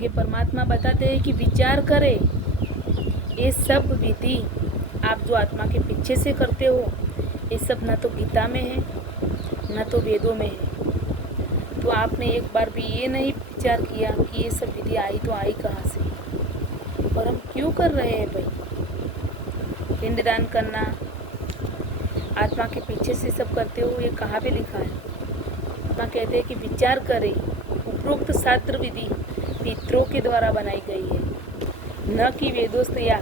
आगे परमात्मा बताते हैं कि विचार करे, ये सब विधि आप जो आत्मा के पीछे से करते हो, ये सब न तो गीता में है न तो वेदों में है। तो आपने एक बार भी ये नहीं विचार किया कि ये सब विधि आई तो आई कहाँ से, और हम क्यों कर रहे हैं भाई। पिंडदान करना आत्मा के पीछे से सब करते हो, ये कहाँ पे लिखा है। आत्मा कहते हैं कि विचार करें, उपरोक्त शास्त्र विधि पितरों के द्वारा बनाई गई है, न कि वेदोस्त या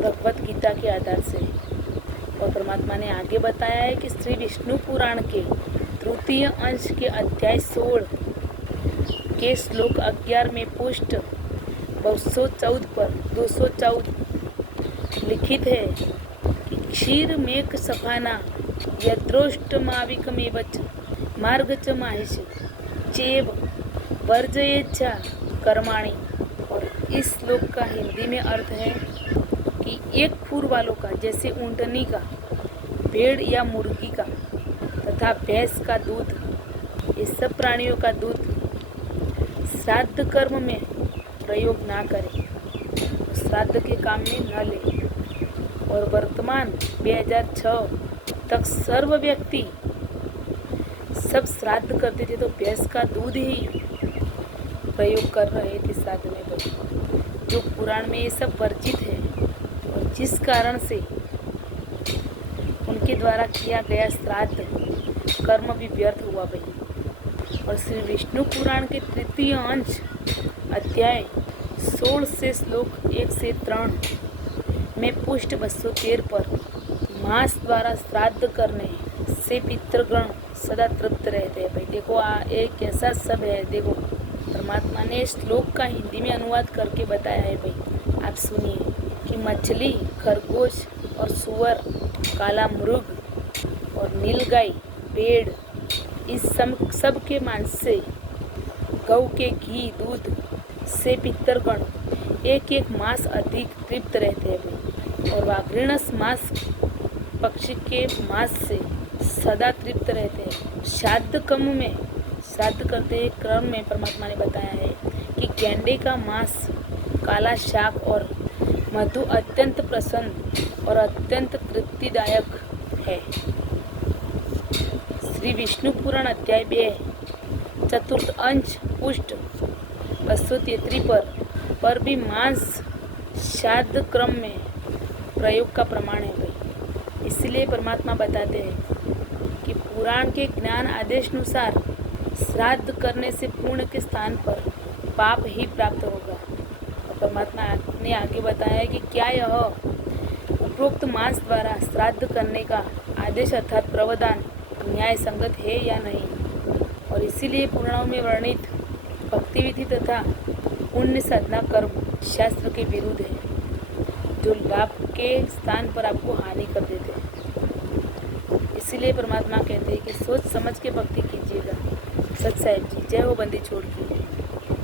भगवत गीता के आधार से। और परमात्मा ने आगे बताया है कि श्री विष्णु पुराण के तृतीय अंश के अध्याय 16 के श्लोक 11 में पुष्ट 214 पर 214 लिखित है कि क्षीर मेघ सफाना यद्रोष्टमाविकमेवच मार्ग च माहिष चेव वर्जयेच्छा कर्माणि। और इस श्लोक का हिंदी में अर्थ है कि एक खुर वालों का, जैसे ऊँटनी का, भेड़ या मुर्गी का तथा भैंस का दूध, ये सब प्राणियों का दूध श्राद्ध कर्म में प्रयोग ना करें, श्राद्ध के काम में न ले। और वर्तमान 2006 तक सर्व व्यक्ति सब श्राद्ध करते थे तो भैंस का दूध ही प्रयोग कर रहे थे श्राद्ध में, जो पुराण में ये सब वर्जित है, और जिस कारण से उनके द्वारा किया गया श्राद्ध कर्म भी व्यर्थ हुआ भाई। और श्री विष्णु पुराण के तृतीय अंश अध्याय 16 से श्लोक 1 से 3 में पुष्ट 213 पर मांस द्वारा श्राद्ध करने से पितृगण सदा तृप्त रहते हैं भाई। देखो एक ऐसा सब है, देखो परमात्मा ने श्लोक का हिंदी में अनुवाद करके बताया है भाई। आप सुनिए कि मछली, खरगोश और सुअर, काला मृग और नीलगाय, पेड़, इस सब के मांस से, गौ के घी दूध से पितृगण एक एक मास अधिक तृप्त रहते हैं भाई। और वाघृणस मांस पक्षी के मांस से सदा तृप्त रहते हैं। श्राद्ध कर्म में, श्राद्ध करते हैं क्रम में परमात्मा ने बताया है कि गेंडे का मांस, काला शाक और मधु अत्यंत प्रसन्न और अत्यंत तृप्तिदायक है। श्री विष्णु पुराण अध्याय 2 चतुर्थ अंश पुष्ट 233 पर भी मांस श्राद्ध क्रम में प्रयोग का प्रमाण है भाई। इसलिए परमात्मा बताते हैं कि पुराण के ज्ञान आदेशानुसार श्राद्ध करने से पुण्य के स्थान पर पाप ही प्राप्त होगा। और परमात्मा ने आगे बताया है कि क्या यह उपरोक्त मांस द्वारा श्राद्ध करने का आदेश अर्थात प्रावधान न्याय संगत है या नहीं। और इसीलिए पुराणों में वर्णित भक्ति विधि तथा पुण्य साधना कर्म शास्त्र के विरुद्ध है, जो लाभ के स्थान पर आपको हानि कर देते हैं। इसीलिए परमात्मा कहते हैं कि सोच समझ के भक्ति कीजिएगा। सच साहिब जी, जय हो बंदी छोड़ की।